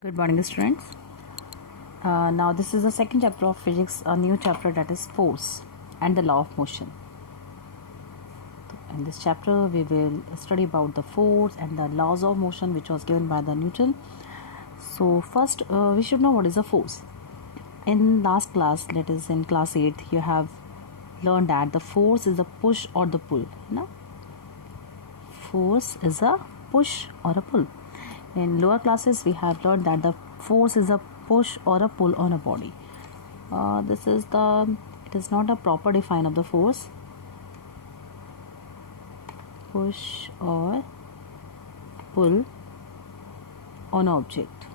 Good morning, students. Now, this is the second chapter of physics, a new chapter that is force and the law of motion. In this chapter, we will study about the force and the laws of motion, which was given by the Newton. So, first, we should know what is a force. In last class, that is in class 8, you have learned that the force is a push or the pull. No? Force is a push or a pull. In lower classes, we have learned that the force is a push or a pull on a body. It is not a proper define of the force. Push or pull on an object.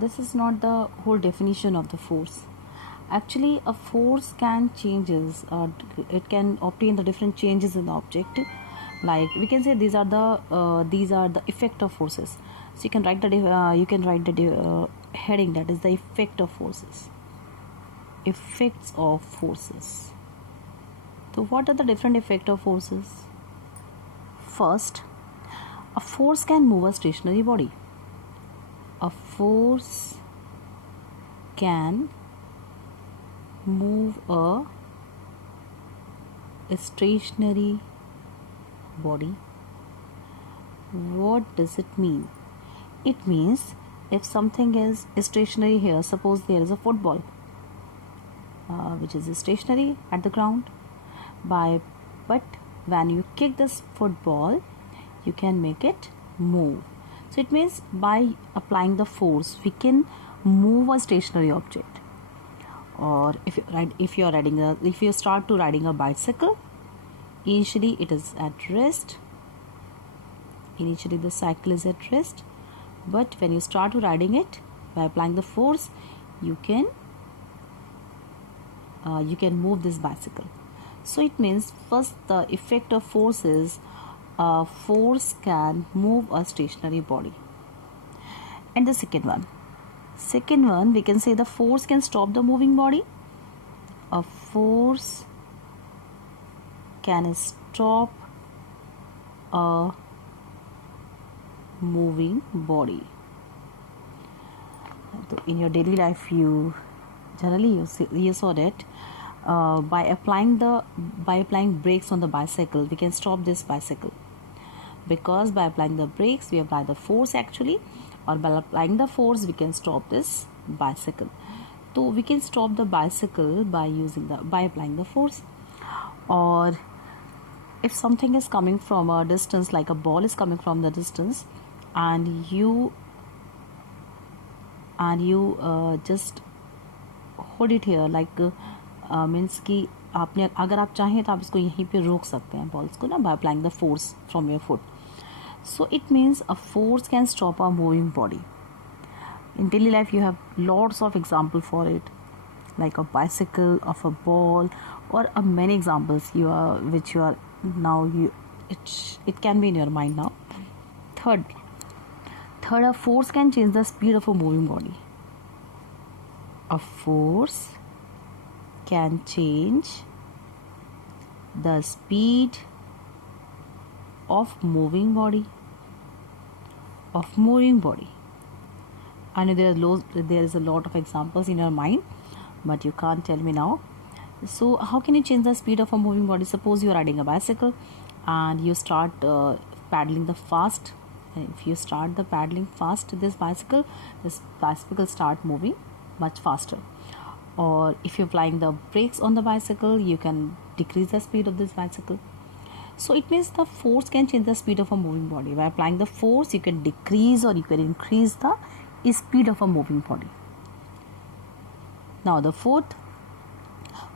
This is not the whole definition of the force. Actually, a force can changes. It can obtain the different changes in the object. Like we can say these are the effect of forces. So you can write the heading, that is the effect of forces. Effects of forces. So what are the different effect of forces? First, a force can move a stationary body. A force can move a stationary body. What does it mean? It means if something is stationary here, suppose there is a football which is stationary at the ground, but when you kick this football, you can make it move. So it means by applying the force, we can move a stationary object. Or if you start to riding a bicycle, initially it is at rest. Initially the cycle is at rest, but when you start to riding it, by applying the force, you can move this bicycle. So it means first the effect of force is force can move a stationary body. And the second one, we can say the force can stop the moving body. A force can stop a moving body. So in your daily life, you saw that by applying brakes on the bicycle, we can stop this bicycle, because by applying the brakes, we apply the force actually, or by applying the force, we can stop this bicycle. So we can stop the bicycle by applying the force. Or if something is coming from a distance, like a ball is coming from the distance, and you just hold it here, like means कि आपने अगर आप चाहें तो आप इसको यहीं पे रोक सकते हैं बॉल्स को ना, by applying the force from your foot. So it means a force can stop a moving body. In daily life, you have lots of examples for it, like a bicycle, of a ball, or many examples it can be in your mind now. Third, a force can change the speed of a moving body. A force can change the speed of moving body. I know there is a lot of examples in your mind, but you can't tell me now. So how can you change the speed of a moving body? Suppose you are riding a bicycle and you start paddling the fast. If you start the paddling fast, this bicycle start moving much faster. Or if you're applying the brakes on the bicycle, you can decrease the speed of this bicycle. So it means the force can change the speed of a moving body. By applying the force, you can decrease or you can increase the speed of a moving body. Now the fourth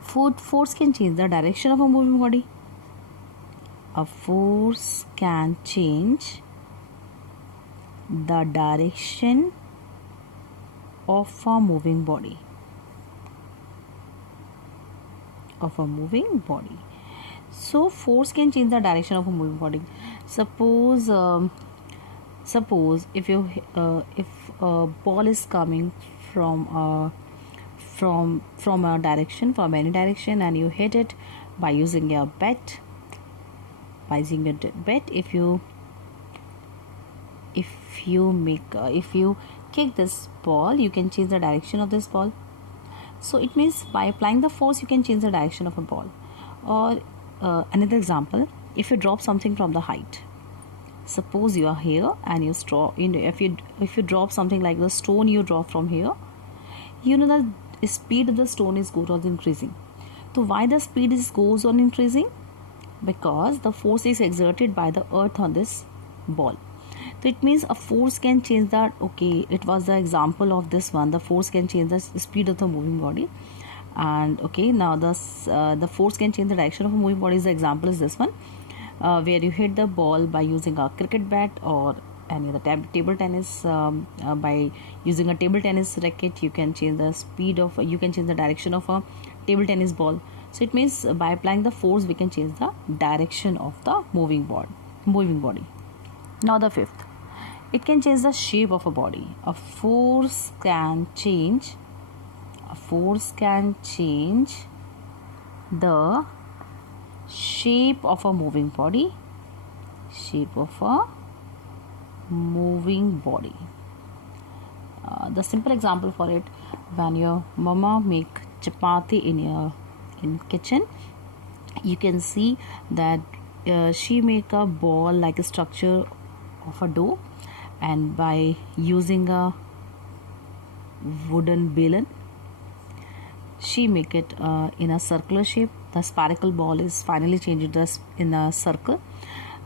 force can change the direction of a moving body. A force can change the direction of a moving body. So force can change the direction of a moving body. Suppose if a ball is coming from any direction, and you hit it by using your bat, by using your bed. If you kick this ball, you can change the direction of this ball. So it means by applying the force, you can change the direction of a ball. Or another example, if you drop something from the height, suppose you are here and if you drop something like the stone you drop from here, you know the speed of the stone goes on increasing. So why the speed goes on increasing? Because the force is exerted by the earth on this ball. So it means a force can change that. Okay, it was the example of this one. The force can change the speed of the moving body, and okay, now the force can change the direction of a moving body. The example is this one, where you hit the ball by using a cricket bat or any other table tennis. By using a table tennis racket, you can change the speed of. You can change the direction of a table tennis ball. So it means by applying the force, we can change the direction of the moving body. Now the fifth, it can change the shape of a body. A force can change the shape of a moving body. The simple example for it, when your mama make chapati in kitchen, you can see that she make a ball like a structure of a dough, and by using a wooden balan, she make it in a circular shape. The spherical ball is finally changed in a circle.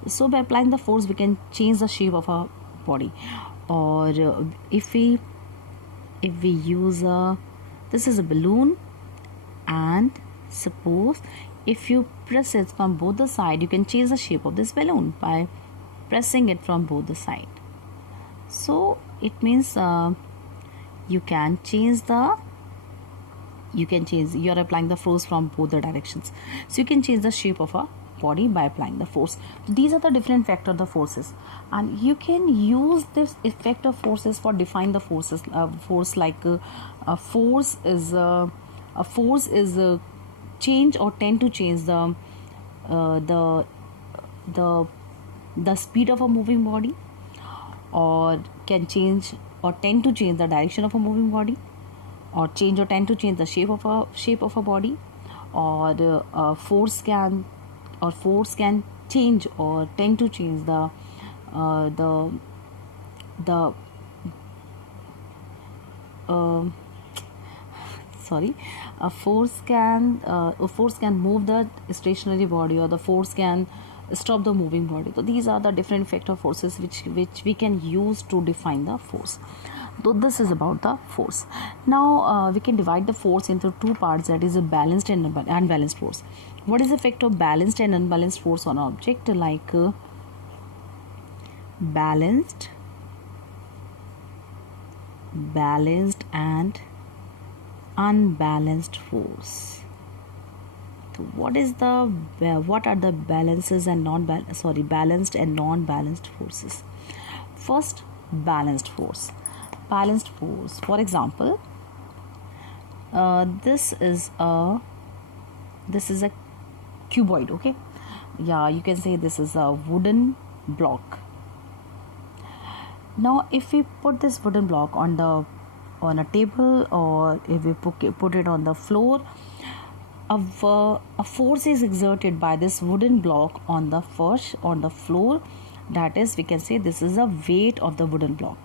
So by applying the force, we can change the shape of a body. Or if we use this is a balloon, and suppose if you press it from both the sides, you can change the shape of this balloon by pressing it from both the sides. So it means you are applying the force from both the directions. So you can change the shape of a body by applying the force. These are the different factors of the forces, and you can use this effect of forces for define the forces. Force is change or tend to change the speed of a moving body, or can change or tend to change the direction of a moving body, or change or tend to change the shape of a body, or force can change or tend to change the a force can move the stationary body, or the force can stop the moving body. So these are the different factor forces which we can use to define the force. So this is about the force. Now we can divide the force into two parts, that is a balanced and unbalanced force. What is the effect of balanced and unbalanced force on an object? Like balanced and unbalanced force. So what are the balanced and non-balanced forces? First, balanced force. For example, this is a cuboid. Okay, yeah, you can say this is a wooden block. Now if we put this wooden block on a table, or if we put it on the floor, a force is exerted by this wooden block on the floor. That is, we can say this is the weight of the wooden block.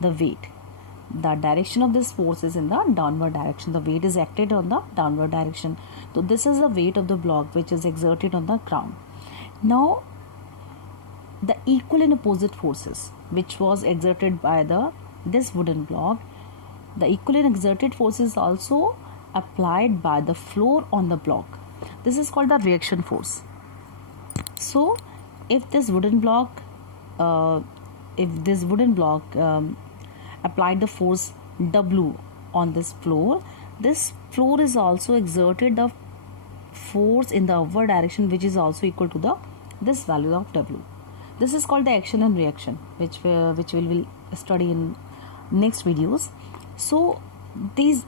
The direction of this force is in the downward direction. The weight is acted on the downward direction. So this is the weight of the block which is exerted on the ground. Now the equal and opposite forces which was exerted by this wooden block, the equal and exerted forces also applied by the floor on the block. This is called the reaction force. So if this wooden block applied the force W on this floor is also exerted the force in the upward direction, which is also equal to this value of W. This is called the action and reaction, which we will study in next videos. So these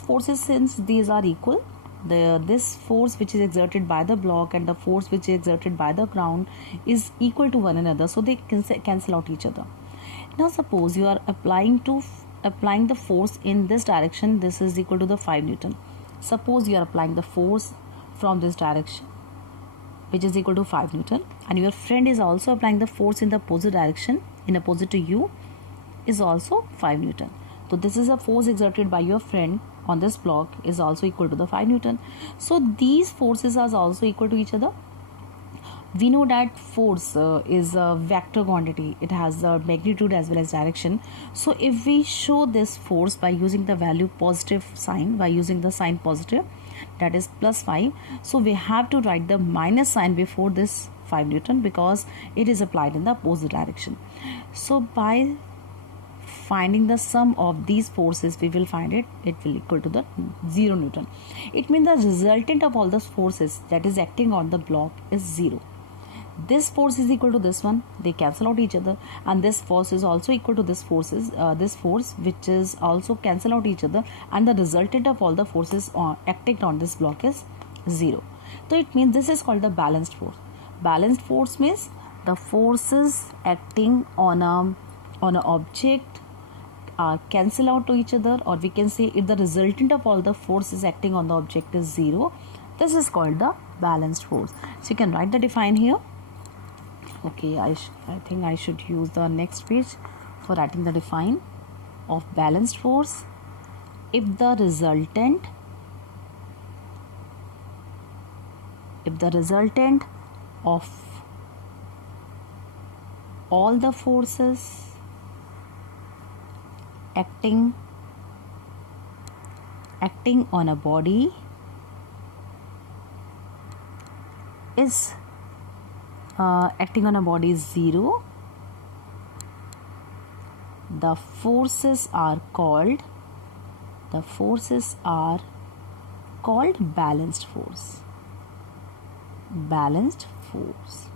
forces, since these are equal, this force which is exerted by the block and the force which is exerted by the ground is equal to one another, so they cancel out each other. Now suppose you are applying the force in this direction. This is equal to the 5 Newton. Suppose you are applying the force from this direction, which is equal to 5 Newton, and your friend is also applying the force in the opposite direction, in opposite to you, is also 5 Newton. So this is a force exerted by your friend on this block is also equal to the 5 Newton. So these forces are also equal to each other. We know that force is a vector quantity. It has a magnitude as well as direction. So if we show this force by using the value positive sign, by using the sign positive, that is plus 5, so we have to write the minus sign before this 5 Newton because it is applied in the opposite direction. So by finding the sum of these forces, we will find it will equal to the 0 Newton. It means the resultant of all the forces that is acting on the block is 0. This force is equal to this one, they cancel out each other, and this force is also equal to this force which is also cancel out each other, and the resultant of all the forces acting on this block is 0. So it means this is called the balanced force. Balanced force means the forces acting on an object cancel out to each other, or we can say if the resultant of all the forces acting on the object is 0, this is called the balanced force. So you can write the define here. Okay, I think I should use the next page for writing the define of balanced force. If the resultant of all the forces acting on a body is acting on a body is 0, the forces are called balanced force. Balanced force.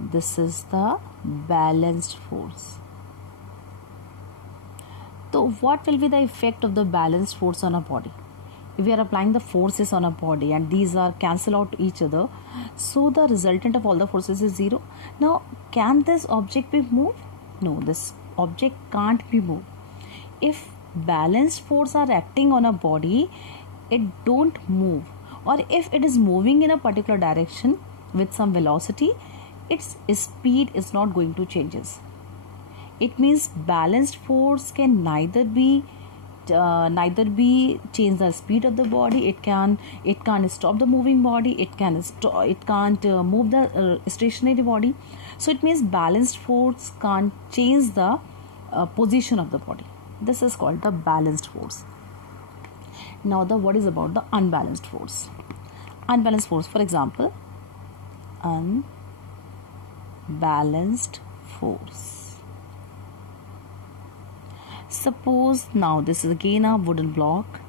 This is the balanced force. So what will be the effect of the balanced force on a body? If we are applying the forces on a body and these are cancel out each other, so the resultant of all the forces is 0. Now can this object be moved? No, this object can't be moved. If balanced force are acting on a body, it don't move, or if it is moving in a particular direction with some velocity, its speed is not going to changes. It means balanced force can neither be change the speed of the body. It can't stop the moving body. It can't move the stationary body. So it means balanced force can't change the position of the body. This is called the balanced force. Now what is about the unbalanced force? Unbalanced force, for example, unbalanced force. Suppose now this is again a wooden block.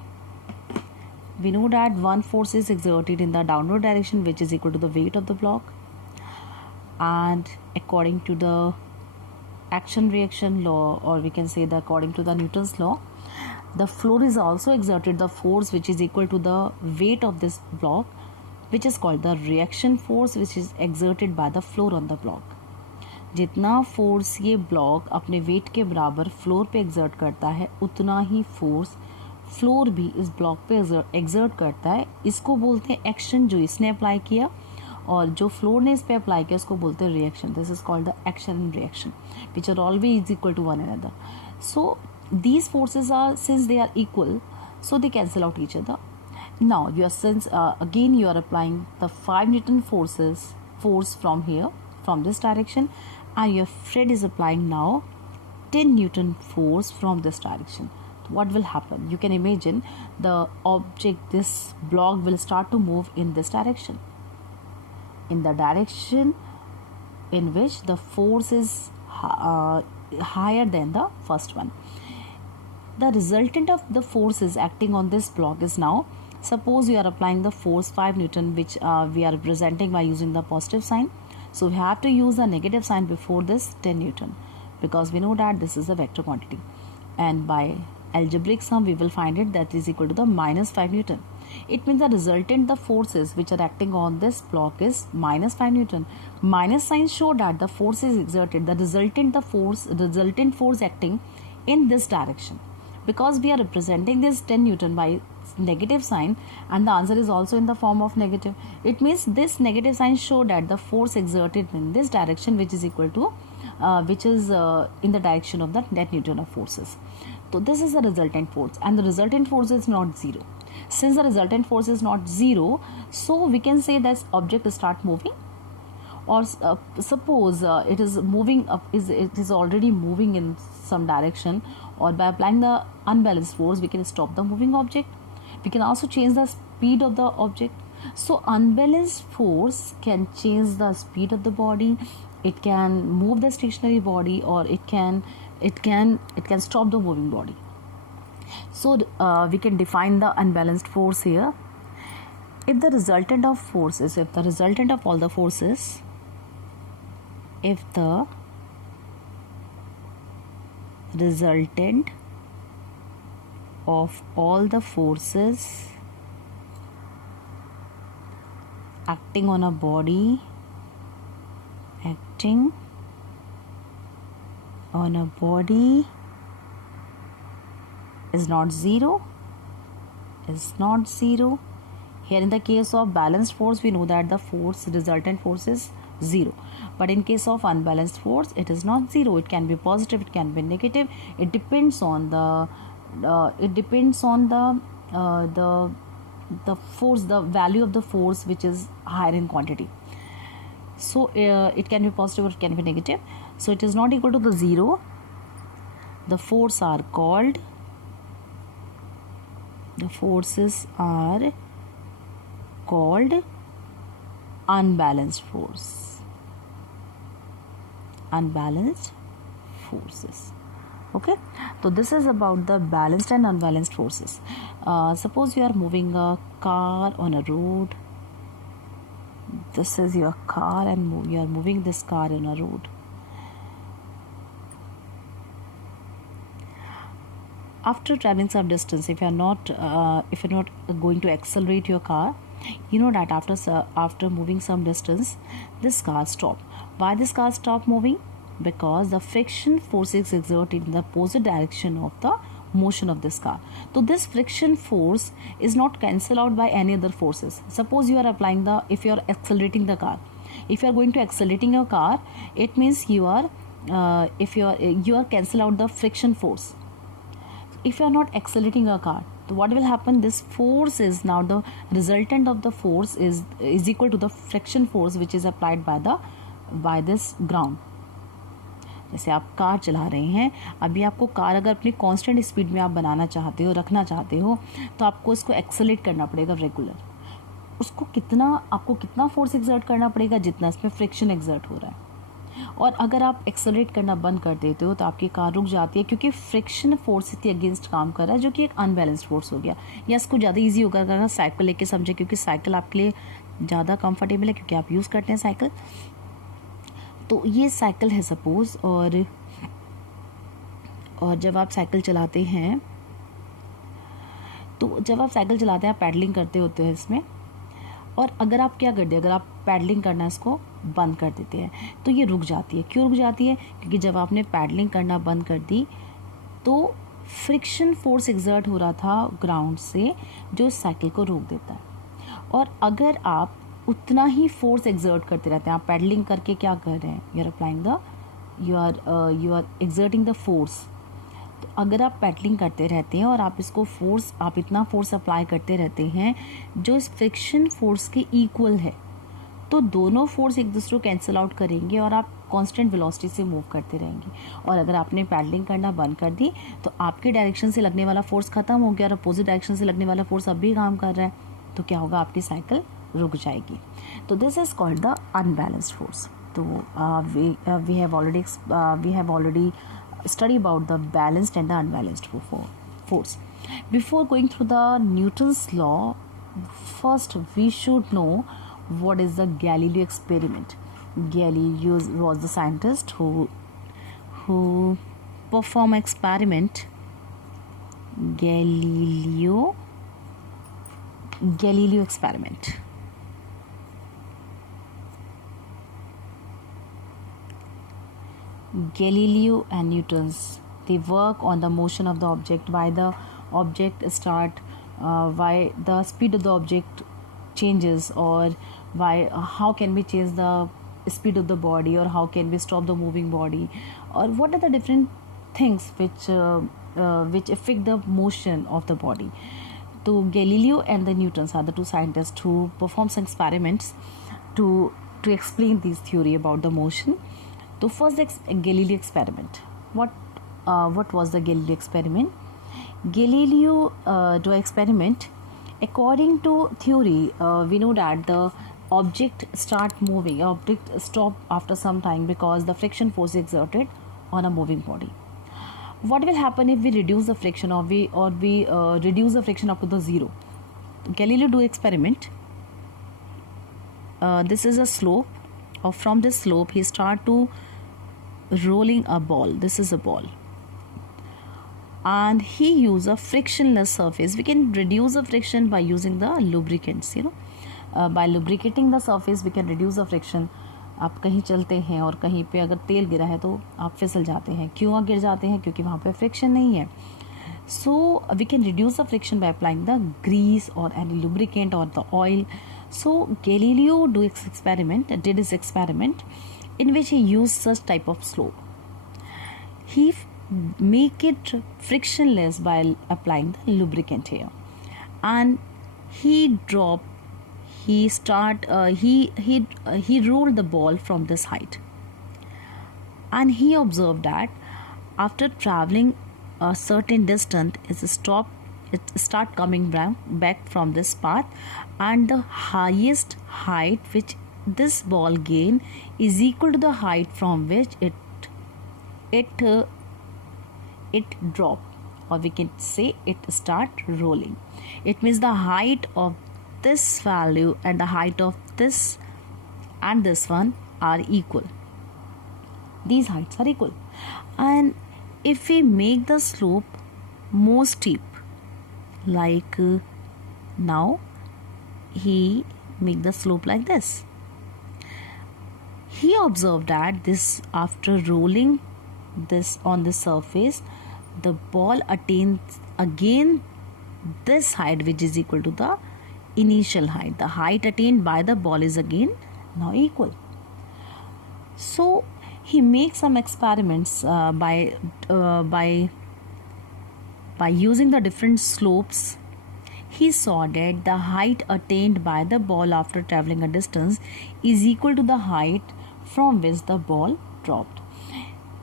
We know that one force is exerted in the downward direction, which is equal to the weight of the block, and according to the action reaction law, or we can say that according to the Newton's law, the floor is also exerted the force which is equal to the weight of this block, which is called the reaction force, which is exerted by the floor on the block. जितना force ये block अपने wait के बराबर floor पे exert करता है, उतना ही force floor भी इस ब्लॉक पे एग्जर्ट करता है. इसको बोलते हैं एक्शन, जो इसने अप्लाई किया, और जो फ्लोर ने इस पे अप्लाई किया उसको बोलते हैं reaction. This is called the action and reaction which are always equal to one another. So these forces are, since they are equal, so they cancel out each other. Now you are again you are applying the 5 Newton force from here, from this direction, and your friend is applying now 10 Newton force from this direction. What will happen? You can imagine the object, this block, will start to move in this direction, in the direction in which the force is higher than the first one. The resultant of the forces acting on this block is now, suppose you are applying the force 5 Newton, which we are representing by using the positive sign. So we have to use the negative sign before this 10 Newton, because we know that this is a vector quantity, and by algebraic sum we will find it that is equal to the minus 5 Newton. It means the resultant the forces which are acting on this block is minus 5 Newton. Minus signs show that the force is exerted, the resultant force acting in this direction. Because we are representing this 10 Newton by negative sign, and the answer is also in the form of negative, it means this negative sign show that the force exerted in this direction, which is equal to in the direction of the net Newton of forces. So this is the resultant force, and the resultant force is not zero. Since the resultant force is not zero, so we can say that object start moving, or suppose it is moving up, it is already moving in some direction, or by applying the unbalanced force we can stop the moving object. We can also change the speed of the object. So unbalanced force can change the speed of the body, it can move the stationary body, or it can stop the moving body. So we can define the unbalanced force here. If the resultant of forces, if the resultant of all the forces, if the resultant of all the forces acting on a body, is not zero. Here in the case of balanced force, we know that the resultant force is zero. But in case of unbalanced force, it is not zero. It can be positive, it can be negative. It depends on the force, the value of the force which is higher in quantity. So it can be positive or it can be negative. So it is not equal to the zero. The forces are called unbalanced forces. Okay, so this is about the balanced and unbalanced forces. Suppose you are moving a car on a road. This is your car, and you are moving this car on a road. After traveling some distance, if you are not going to accelerate your car, you know that after moving some distance, this car stop. Why this car stop moving? Because the friction force is exerted in the opposite direction of the motion of this car. So this friction force is not cancelled out by any other forces. Suppose you are if you are accelerating the car, if you are going to accelerating your car, it means you are cancel out the friction force. If you are not accelerating a car, so what will happen? This force is now the resultant of the force is equal to the friction force which is applied by this ground. जैसे आप car चला रहे हैं, अभी आपको car अगर अपनी constant speed में आप बनाना चाहते हो, रखना चाहते हो, तो आपको इसको एक्सेलरेट करना पड़ेगा रेगुलर. आपको कितना फोर्स एक्सर्ट करना पड़ेगा? जितना इसमें फ्रिक्शन एक्सर्ट हो रहा है. और अगर आप एक्सेलरेट करना बंद कर देते हो तो आपकी कार रुक जाती है, क्योंकि फ्रिक्शन फोर्स के अगेंस्ट काम कर रहा है, जो कि एक अनबैलेंस्ड फोर्स हो गया. या इसको ज़्यादा ईजी होगा अगर साइकिल लेके समझे, क्योंकि साइकिल आपके लिए ज़्यादा कंफर्टेबल है, क्योंकि आप यूज़ करते हैं साइकिल. तो ये साइकिल है सपोज, और जब आप साइकिल चलाते हैं, आप पैडलिंग करते होते हैं इसमें, और अगर आप क्या करते हैं, अगर आप पैडलिंग करना इसको बंद कर देते हैं तो ये रुक जाती है. क्यों रुक जाती है? क्योंकि जब आपने पैडलिंग करना बंद कर दी तो फ्रिक्शन फोर्स एक्सर्ट हो रहा था ग्राउंड से, जो साइकिल को रोक देता है. और अगर आप उतना ही फोर्स एक्सर्ट करते रहते हैं, आप पैडलिंग करके क्या कर रहे हैं, you are exerting the force. तो अगर आप पैडलिंग करते रहते हैं और आप इतना फोर्स अप्लाई करते रहते हैं जो इस फ्रिक्शन फोर्स के इक्वल है, तो दोनों फोर्स एक दूसरे को कैंसिल आउट करेंगे और आप कांस्टेंट वेलोसिटी से मूव करते रहेंगे. और अगर आपने पैडलिंग करना बंद कर दी तो आपके डायरेक्शन से लगने वाला फोर्स खत्म हो गया और अपोजिट डायरेक्शन से लगने वाला फोर्स अब भी काम कर रहा है, तो क्या होगा? आपकी साइकिल रुक जाएगी. तो this is called the unbalanced force. तो we have already study about the balanced and the unbalanced force. Before going through the Newton's law, first we should know what is the Galileo experiment. Galileo was the scientist who performed experiment. Galileo Galileo experiment. Galileo and Newton's, they work on the motion of the object, why the object start, why the speed of the object changes, or why how can we change the speed of the body, or how can we stop the moving body, or what are the different things which affect the motion of the body. So Galileo and the Newtons are the two scientists who perform some experiments to explain this theory about the motion. So first, Galileo experiment. What was the Galileo experiment? Galileo do experiment. According to theory, we know that the object start moving. Object stop after some time because the friction force exerted on a moving body. What will happen if we reduce the friction, or we reduce the friction up to the zero? Galileo do experiment. This is a slope. Or from this slope, he start to rolling a ball. This is a ball, and he use a frictionless surface. We can reduce the friction by using the lubricants, by lubricating the surface we can reduce the friction. आप कहीं चलते हैं और कहीं पे अगर तेल गिरा है तो आप फिसल जाते हैं. क्यों गिर जाते हैं? क्योंकि वहाँ पे फ्रिक्शन नहीं है. So we can reduce the friction by applying the grease or any lubricant or the oil. So Galileo did his experiment in which he used such type of slope. He make it frictionless by applying the lubricant here, and he rolled the ball from this height, and he observed that after traveling a certain distance, it start coming back from this path, and the highest height which this ball gain is equal to the height from which it drop, or we can say it start rolling. It means the height of this value and the height of this and this one are equal. These heights are equal, and if we make the slope more steep, like now he make the slope like this, he observed that this after rolling this on the surface, the ball attains again this height which is equal to the initial height. The height attained by the ball is again now equal. So he makes some experiments by using the different slopes. He saw that the height attained by the ball after traveling a distance is equal to the height from which the ball dropped.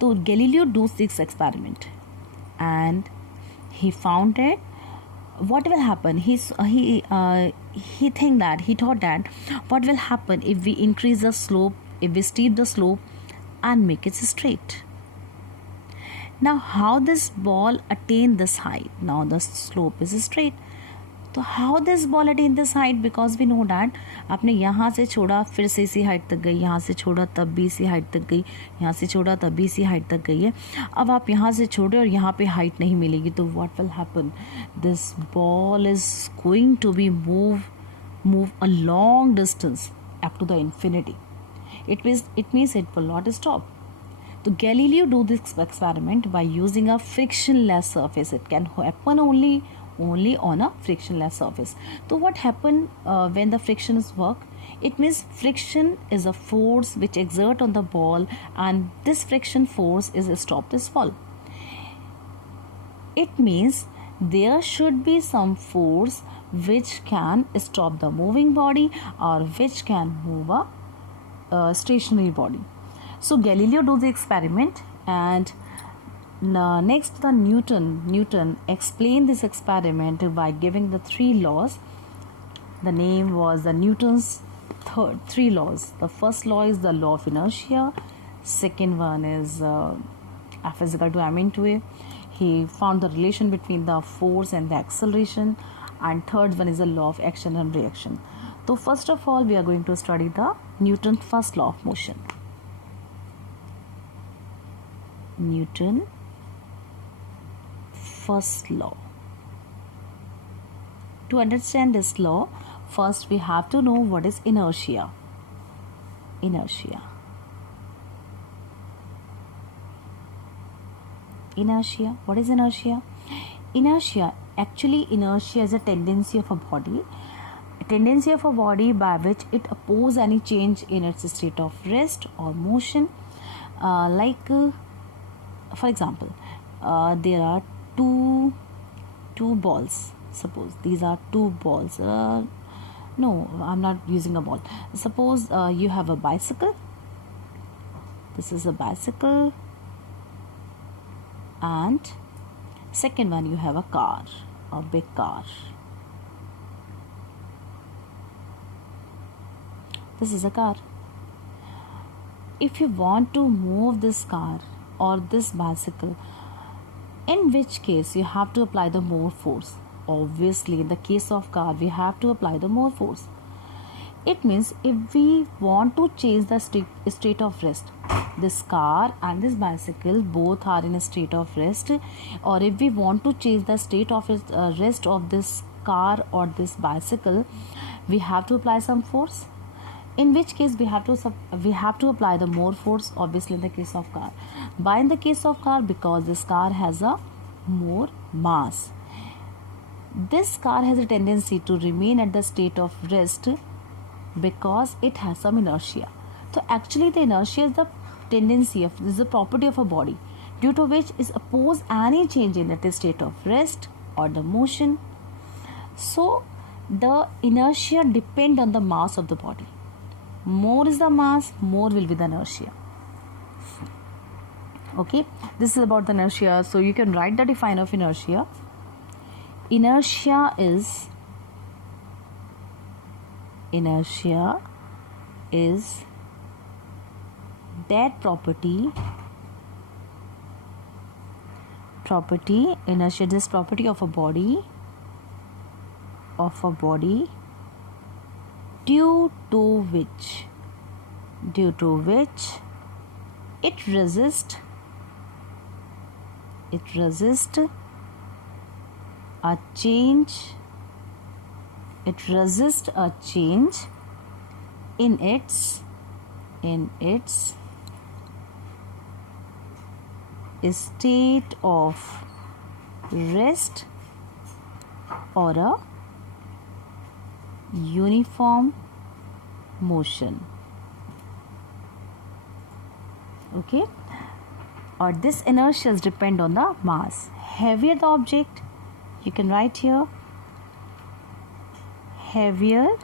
So Galileo does this experiment, and he found that what will happen. He thought that what will happen if we increase the slope, if we steep the slope and make it straight. Now how this ball attain this height? Now the slope is straight. तो how this ball attain this height? Because we know that आपने यहाँ से छोड़ा फिर से इसी height तक गई, यहाँ से छोड़ा तब भी इसी हाइट तक गई, यहाँ से छोड़ा तब भी इसी हाइट तक गई है. अब आप यहाँ से छोड़े और यहाँ पे हाइट नहीं मिलेगी, तो what will happen? This ball is going to be move a long distance up to the infinity. It means it will not stop. So Galileo do this experiment by using a frictionless surface. It can happen only on a frictionless surface. So what happen when the friction is work? It means friction is a force which exert on the ball, and this friction force is stop this ball. It means there should be some force which can stop the moving body or which can move a stationary body. So Galileo do the experiment, and next the Newton explained this experiment by giving the three laws. The name was the Newton's three laws. The first law is the law of inertia. Second one is F is equal to m into a. He found the relation between the force and the acceleration. And third one is the law of action and reaction. So first of all, we are going to study the Newton's first law of motion. Newton first law. To understand this law, first we have to know what is inertia. Inertia. Inertia. What is inertia? Inertia is a tendency of a body. A tendency of a body by which it opposes any change in its state of rest or motion. For example, there are two balls. Suppose these are two balls. No, I'm not using a ball. Suppose you have a bicycle. This is a bicycle. And second one, you have a car, a big car. This is a car. If you want to move this car or this bicycle, in which case you have to apply the more force. Obviously, in the case of car, we have to apply the more force. It means if we want to change the state of rest, this car and this bicycle both are in a state of rest, or if we want to change the state of rest of this car or this bicycle, we have to apply some force. In which case we have to apply the more force, obviously in the case of car. But in the case of car, because this car has a more mass, this car has a tendency to remain at the state of rest because it has some inertia. So actually the inertia is the property of a body due to which is oppose any change in its state of rest or the motion. So the inertia depend on the mass of the body. More is the mass, more will be the inertia. Okay, this is about the inertia. So you can write the define of inertia. Inertia is that property. Inertia is property of a body. Due to which it resists a change in its state of rest or a uniform motion. Okay, or this inertia depend on the mass. Heavier the object, you can write here, heavier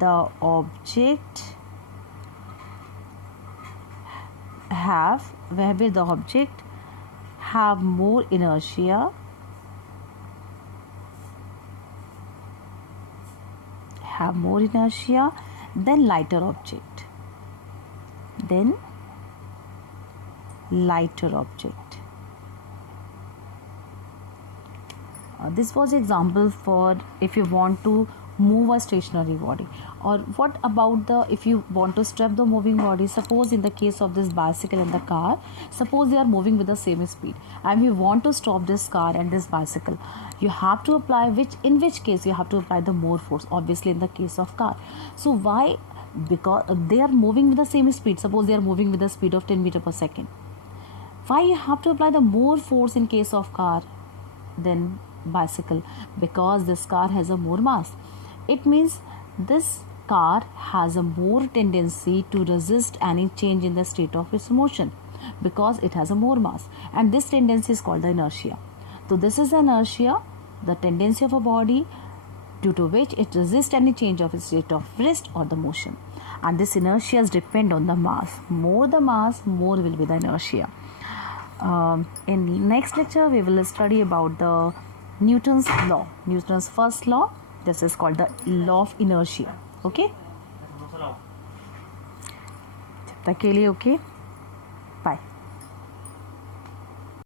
the object have more inertia, than lighter object. This was example for if you want to move a stationary body. Or what about if you want to stop the moving body? Suppose in the case of this bicycle and the car, suppose they are moving with the same speed and we want to stop this car and this bicycle, you have to apply in which case you have to apply the more force, obviously in the case of car. So why? Because they are moving with the same speed. Suppose they are moving with the speed of 10 meters per second. Why you have to apply the more force in case of car than bicycle? Because this car has a more mass. It means this car has a more tendency to resist any change in the state of its motion because it has a more mass, and this tendency is called the inertia. So this is inertia, the tendency of a body due to which it resists any change of its state of rest or the motion, and this inertia depend on the mass. More the mass, more will be the inertia. In next lecture we will study about the Newton's law, Newton's first law. This is called the law of inertia. Okay, तब तक के लिए okay.